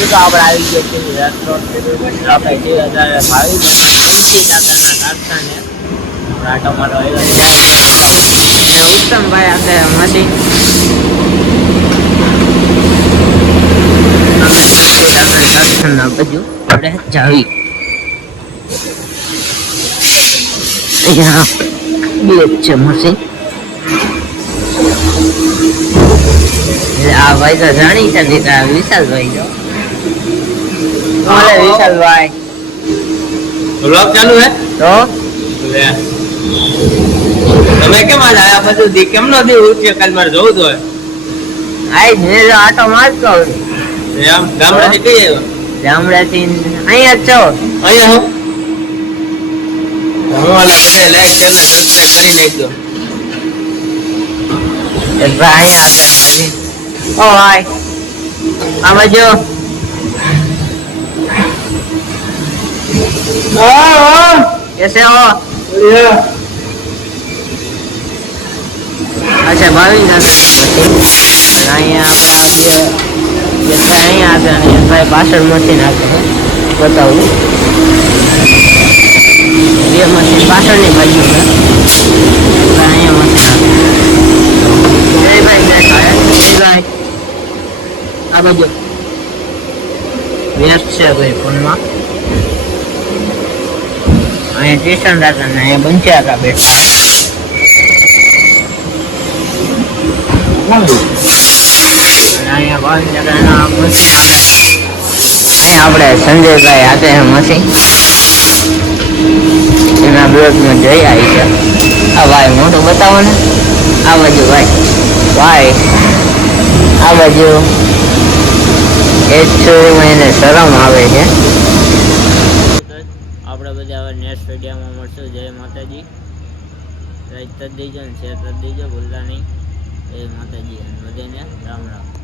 તો આપણે આવી ગયો છે રેસ્ટોરન્ટ આપણે 2022 કારખાને ટમાટો ઉત્તમભાઈ આપણે મશીન કારખાના બાજુ આપણે જાવી અહીંયા બે છે મશીન આ ભાઈ તો જાણી છે વિશાલભાઈ જો બોલે વિશાલભાઈ વ્લોગ ચાલુ હે તો લે તમે કેમ આજ આયા બધું દી કેમ નો દી ઉઠ્યો કાલ મારે જોવું તો આઈ ને આટો મારતો એમ ગામડે કઈ આવ્યો ગામડેથી અહીંયા જ છો અહીંયા હું લાઈક શેર ને સબસ્ક્રાઇબ કરી નાખજો એક ભાઈ અહીંયા છે ઓ ભાઈ આમાં જો कैसे हो अच्छा भाभी અહીંયા પાછળ મશીન આપણે બતાવું બે મશીન પાછળની બાજુ અહીંયા મશીન ભાઈ આ બાજુ વ્યસ્ત છે ભાઈ ફોનમાં અહીંયા સ્ટેશન હતા ને અહીંયા બંચ્યા હતા બેઠા અહીંયા આપણે સંજયભાઈ હાથે મશીન એના બ્લોકમાં જઈ આવી છે આ ભાઈ મોટું બતાવો ને આ બાજુ ભાઈ આ બાજુ એકચ્યુઅલી એને શરમ આવે છે આપણે બધા હવે નેક્સ્ટ વિડીયોમાં મળશું જય માતાજી લાઈક કરી દેજો ને શેર કરી દેજો ભૂલતા નહીં જય માતાજી બધાને રામ રામ